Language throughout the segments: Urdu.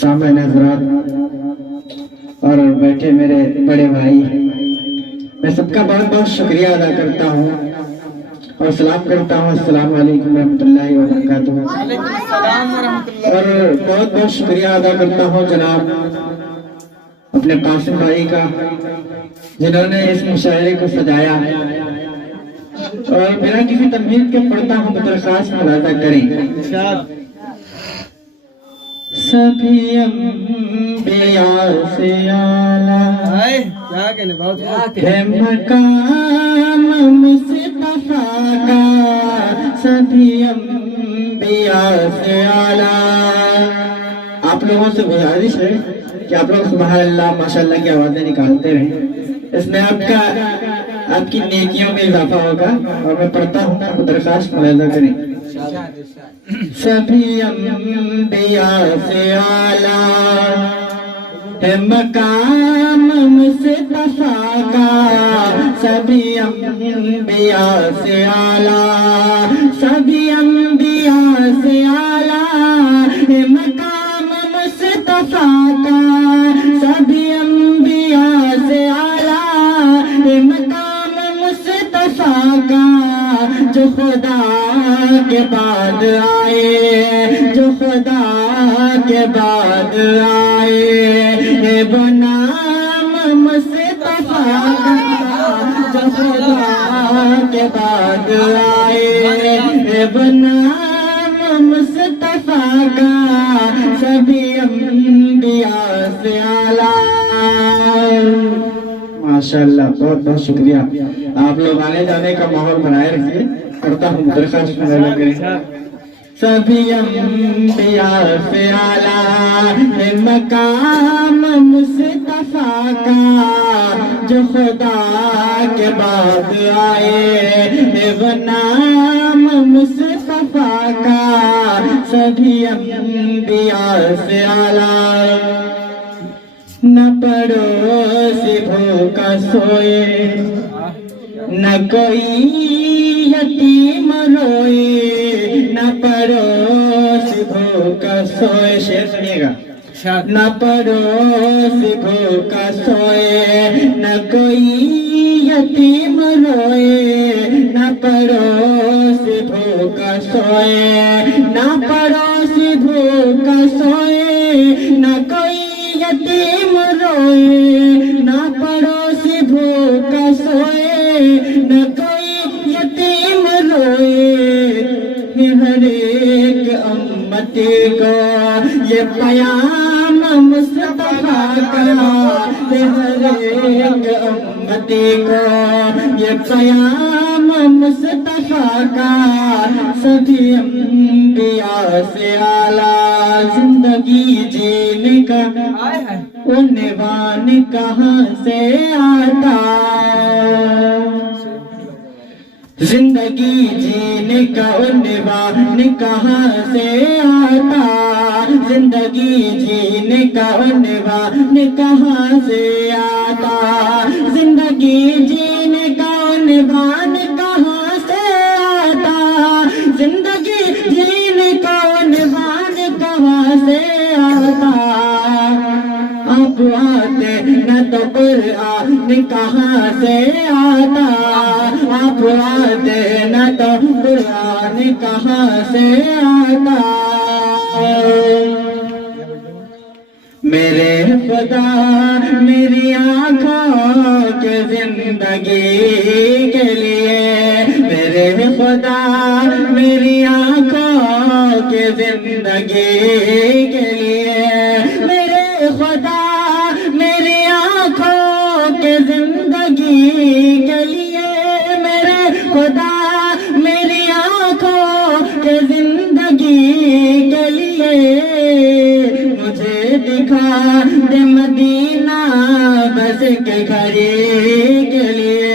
سامعین حضرات اور بیٹھے میرے بڑے بھائی، میں سب کا بہت بہت شکریہ ادا کرتا ہوں اور سلام کرتا ہوں، السلام علیکم ورحمۃ اللہ وبرکاتہ۔ اور بہت بہت شکریہ ادا کرتا ہوں جناب اپنے قاسم بھائی کا، جنہوں نے اس مشاعرے کو سجایا، اور بنا کسی تمہید کے پڑھتا ہوں تو درخواست ملاحظہ کریں۔ سبھی انبیاء سے اعلیٰ ہے مقام مصطفیٰ کا، سبھی انبیاء سے اعلیٰ۔ آپ لوگوں سے گزارش ہے کہ آپ لوگ سبحان اللہ ماشاءاللہ کی آوازیں نکالتے رہیں، اس میں آپ کی نیکیوں میں اضافہ ہوگا۔ اور میں پڑھتا ہوں تو درخواست ملاحظہ کریں۔ سبھی انبیاء سے اعلیٰ ہے مقام مصطفیٰ کا، سبھی انبیاء سے اعلیٰ، سبھی انبیاء سے اعلیٰ ہے مقام مصطفیٰ کا، سبھی انبیاء سے اعلیٰ ہے مقام مصطفیٰ کا۔ جو خدا کے بعد آئے، جو خدا کے بعد آئے ہے وہ نام مصطفیٰ کا، جو خدا کے بعد آئے ہے وہ نام مصطفیٰ کا، سبھی انبیاء سے اعلیٰ۔ ماشاءاللہ، بہت بہت شکریہ۔ آپ لوگ آنے جانے کا ماحول بنائے رکھیے، کرتا ہوں درخواست ملاحظہ کریں۔ سبھی انبیاء سے اعلیٰ ہے مقام مصطفیٰ کا، جو خدا کے بعد آئے ہے وہ نام مصطفیٰ کا، سبھی انبیاء سے اعلیٰ۔ نہ پڑوسی بھوکا سوئے، نہ کوئی یتیم روئے، نہ پڑوسی بھوکا سوئے، شعر سنیے گا۔ نہ پڑوسی بھوکا سوئے، نہ کوئی یتیم روئے، نہ پڑوسی بھوکا سوئے، نہ پڑوسی بھوکا سوئے، نہ کوئی یتیم روئے، نہ پڑوسی بھوکا سوئے، نہ کوئی یتیم روئے۔ ہر ایک امتی کو یہ پیام مصطفیٰ کا، ہر ایک امتی کو یہ پیام مصطفیٰ کا، سبھی انبیاء سے اعلیٰ۔ زندگی جینے کا عنوان کہاں سے آتا، زندگی جینے کا عنوان کہاں سے آتا، زندگی جینے کا عنوان کہاں سے آتا، زندگی جینے کا عنوان کہاں سے آتا، زندگی جینے کا عنوان کہاں سے آتا۔ آپ آتے نہ تو قرآن کہاں سے آتا، آپ آتے نہ تو قرآن کہاں سے آتا۔ میرے خدا میری آنکھوں کے زندگی کے لیے، میرے خدا میری آنکھوں کے زندگی کے لیے، میرے خدا میری آنکھوں کے زندگی کے لیے، میرے خدا میری آنکھوں کے زندگی کے لیے، مجھے دکھا دے مدینہ بس کے گھڑی کے لیے،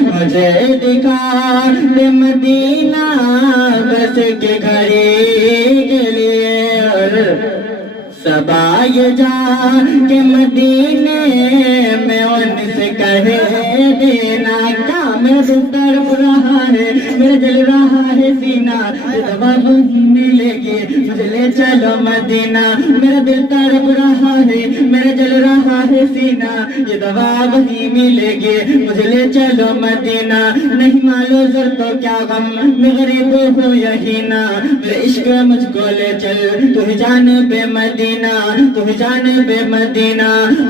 مجھے دکھا دے مدینہ بس کے گھڑی کے لیے۔ اور صبا یہ جا کہ مدینے میں ان سے کہے دینا کام میرا دل تڑپ رہا ہے، میرا جل رہا ہے سینہ، یہ دوا وہی ملے گی، مجھے لے چلو مدینہ۔ میرا دل تڑپ رہا ہے، میرا جل رہا ہے سینہ، یہ دوا وہی ملے گی، مجھے لے چلو مدینہ۔ نہیں مالو زر تو کیا غم، میں غریب ہوں یہی نا، میرے عشق مجھ کو لے چل، تو ہی جانب مدینہ، تو ہی جانب مدینہ۔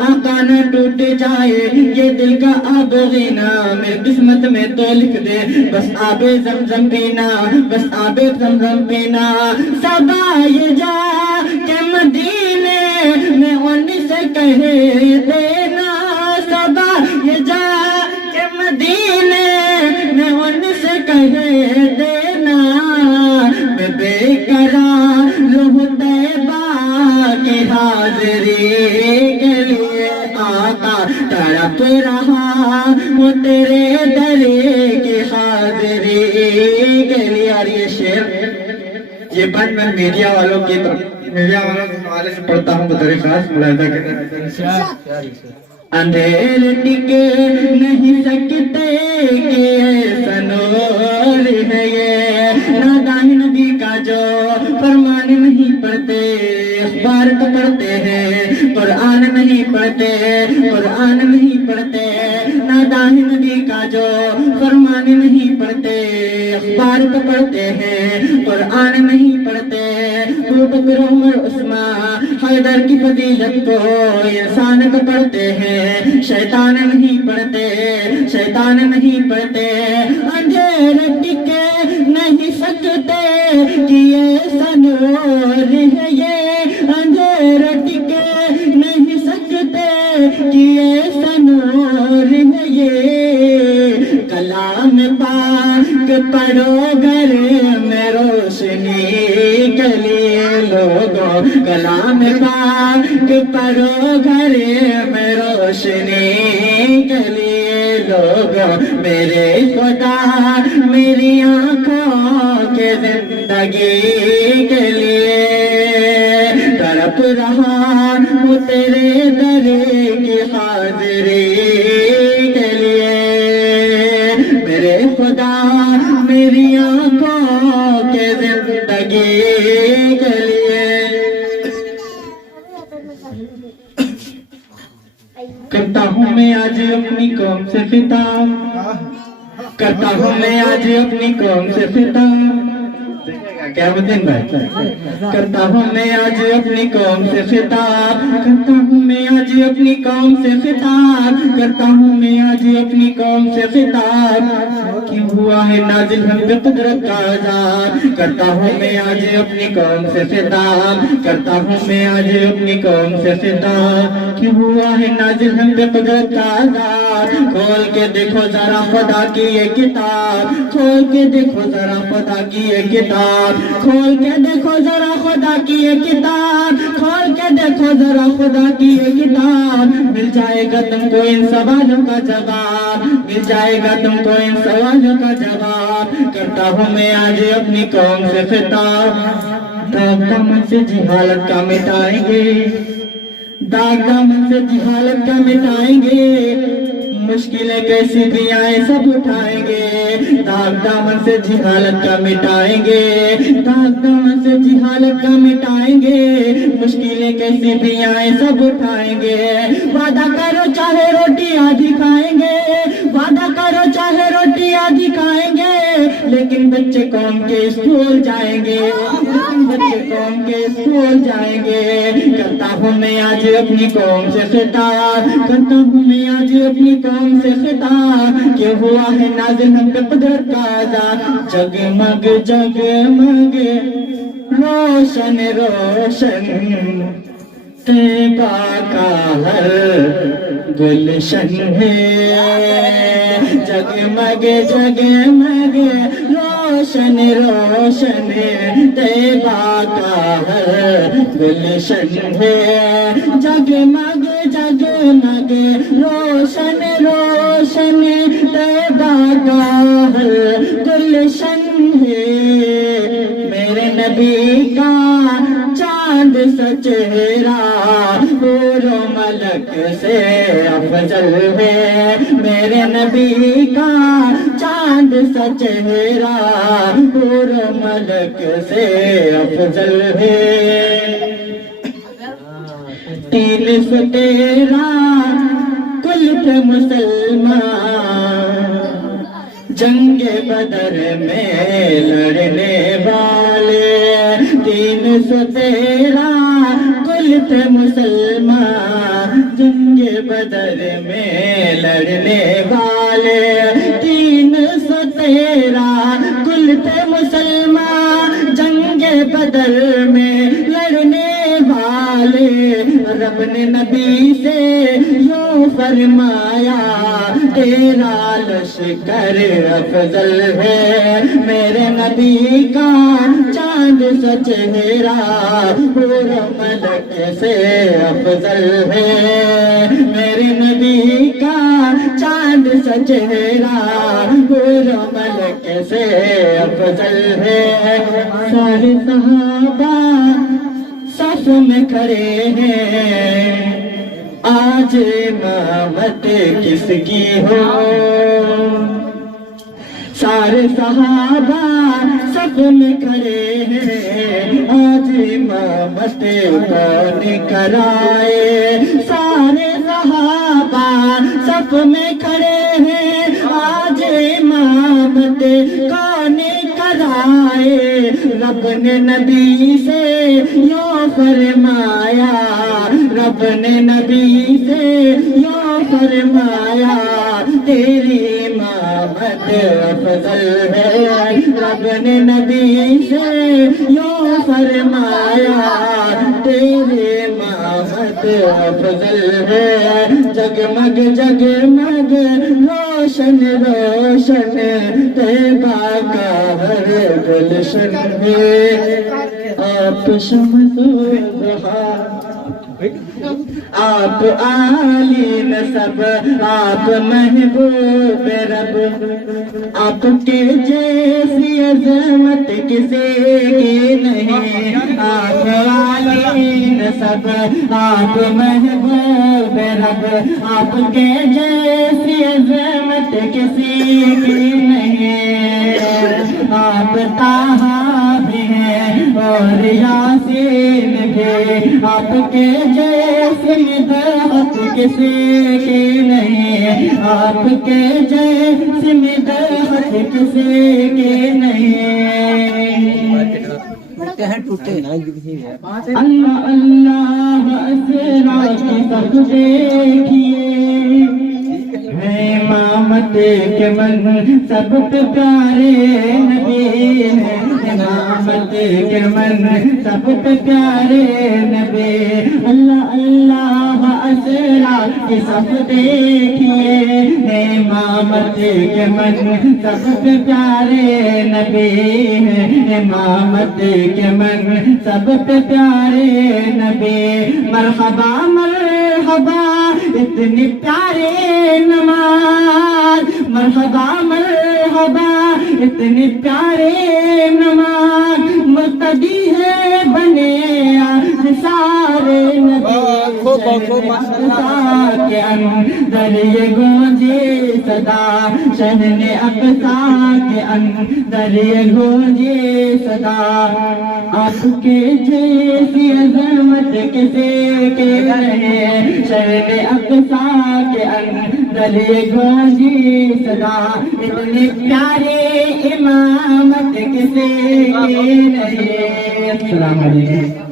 آقا نہ ٹوٹ جائے یہ دل کا آب غینا، میری قسمت میں تو لکھ دے بس آب زمزم پینا، بس آب زمزم پینا۔ صبا یہ جا کہ مدینے میں ان سے کہے دینا، صبا یہ جا کہ مدینے میں ان سے کہے دینا، میں بے قرار ہوں طیبہ کی حاضری کے لیے، آقا تڑپ رہا ہوں تیرے در کی حاضری کے لیے۔ اور یہ شعر یہ بند میں میڈیا والوں کی میڈیا والوں کے حوالے سے پڑھتا ہوں، بطور خاص ملاحظہ کریں۔ اندھیر ٹکے نہیں سکتے کہ ایسا نور ہے یہ، نادان نبی کا جو فرمان نہیں پڑھتے، اخبار تو پڑھتے ہیں قرآن نہیں پڑھتے، قرآن نہیں پڑھتے، نادان نبی کا جو فرمان نہیں پڑھتے، اخبار تو پڑھتے ہیں قرآن نہیں پڑھتے۔ ابو بکر عمر عثمان حیدر کی فضیلت کو انسان کو پڑھتے ہیں، شیطان نہیں پڑھتے، شیطان نہیں پڑھتے۔ اندھیر ٹکے نہیں سکتے کہ ایسا نور ہے یہ، اندھیر ٹکے نہیں سکتے کہ ایسا نور ہے یہ، کلام پاک پڑھو گھر میں روشنی کے لیے لوگوں، کلام پاک پڑھو گھر میں روشنی کے لیے لوگوں، میرے خدا میری آنکھوں کے زندگی کے لیے تڑپ رہا ہوں تیرے در کی حاضری کے لیے، میرے خدا میری آنکھوں کے زندگی کے لیے۔ کرتا ہوں میں آج اپنی قوم سے خطاب، کرتا ہوں میں آج اپنی قوم سے خطاب، کیا بدین بھائی، کرتا ہوں میں آج اپنی قوم سے خطاب، کرتا ہوں میں آج اپنی قوم سے خطاب، کرتا ہوں میں آج اپنی قوم سے خطاب، کیوں ہوا ہے نازل ہم پہ قدرت کا عذاب، کرتا ہوں میں آج اپنی قوم سے خطاب، کرتا ہوں میں آج اپنی قوم سے خطاب، کیوں ہوا ہے نازل ہم پہ قدرت کا عذاب، کھول کے دیکھو ذرا خدا کی یہ کتاب، کھول کے دیکھو ذرا خدا کی یہ کتاب، کھول کے دیکھو ذرا خدا کی یہ کتاب، کھول کے دیکھو ذرا خدا کی یہ کتاب، مل جائے گا تم کو ان سوالوں کا جواب، مل جائے گا تم کو ان سوالوں کا جواب۔ کرتا ہوں میں آج اپنی قوم سے خطاب، داغ دامن سے جہالت کا مٹائیں گے، داغ دامن سے جہالت کا مٹائیں گے، مشکلیں کیسی بھی آئیں سب اٹھائیں گے، داغ دامن سے جہالت کا مٹائیں گے، داغ دامن سے جہالت کا مٹائیں گے، مشکلیں کیسی بھی آئیں سب اٹھائیں گے، وعدہ کرو چاہے روٹی آدھی کھائیں گے، وعدہ کرو چاہے روٹی آدھی کھائیں گے، لیکن بچے قوم کے اسکول جائیں گے، لیکن بچے قوم کے اسکول جائیں گے۔ کرتا ہوں میں آج اپنی قوم سے خطاب، کرتا ہوں میں آج اپنی قوم سے خطاب، کہ ہوا ہے نازل ہم پہ قدرت کا عذاب، جگمگ جگمگ روشن روشن طیبہ کا ہر گلشن ہے، جگمگ جگمگ روشن روشن طیبہ کا ہر گلشن ہے، جگمگ جگمگ روشن روشن طیبہ کا ہر گلشن ہے، میرے نبی کا چاند سا چہرہ حور و ملک سے افضل ہے، میرے نبی کا چاند سا چہرہ حور و ملک سے افضل ہے۔ 313 کل تھے مسلمان، جنگ بدر میں لڑنے والے، 313 کل تھے مسلمان، جنگ بدر میں لڑنے والے، 313 کل تھے مسلمان، جنگ بدر میں لڑنے والے۔ رب نے نبی سے یوں فرمایا، تیرا لشکر افضل ہے، میرے نبی کا چاند سا چہرہ حور و ملک سے افضل ہے، میرے نبی کا چاند سا چہرہ حور و ملک سے افضل ہے۔ سارے صحابہ صف میں کھڑے ہیں، آج امامت کس کی ہو؟ سارے صحابہ صف میں کھڑے ہیں، آج امامت کون کرائے؟ سارے صحابہ صف میں کھڑے ہیں، آج امامت کون کرائے؟ رب نے نبی سے یوں فرمایا، رب نے نبی سے یوں فرمایا، تیری امامت افضل ہے، رب نے نبی سے یوں فرمایا، تیری امامت افضل ہے۔ جگمگ جگمگ روشن روشن طیبہ کا ہر گلشن ہے، آپ شمس ضحیٰ، آپ عالی نسب، آپ محبوب رب، آپ کے جیسی عظمت کسی کی نہیں، آپ عالی نسب، آپ محبوب رب، آپ کے جیسی عظمت کسی کی نہیں، آپ طٰہٰ بھی ہیں اور یاسین بھی، آپ کے جیسی مدحت کسی کی نہیں، آپ کے جیسی مدحت کسی کی نہیں۔ اللہ اللہ اسرا کی سب دیکھیے، امامت کے من سب پہ پیارے نبی ہے، امامت کے من سب پہ پیارے نبی۔ اللہ اللہ اسرا کی سب دیکھیے، امامت کے من سب پہ پیارے نبی ہے، امامت کے من سب پہ پیارے نبی۔ مرحبا مرحبا اتنی پیارے نماز، مرحبا مرحبا اتنی پیارے نماز، مقتدی ہے بنے آج سارے نبی، اقصیٰ کے اندر یہ گونجی صدا، شہن اقصیٰ کے اندر یہ گونجی صدا، آپ کے جیسی عظمت کسی کے نہیں، شہن اقصیٰ کے اندر یہ گونجی صدا، اتنی پیاری امامت کسی کی نہیں۔ السلام علیکم۔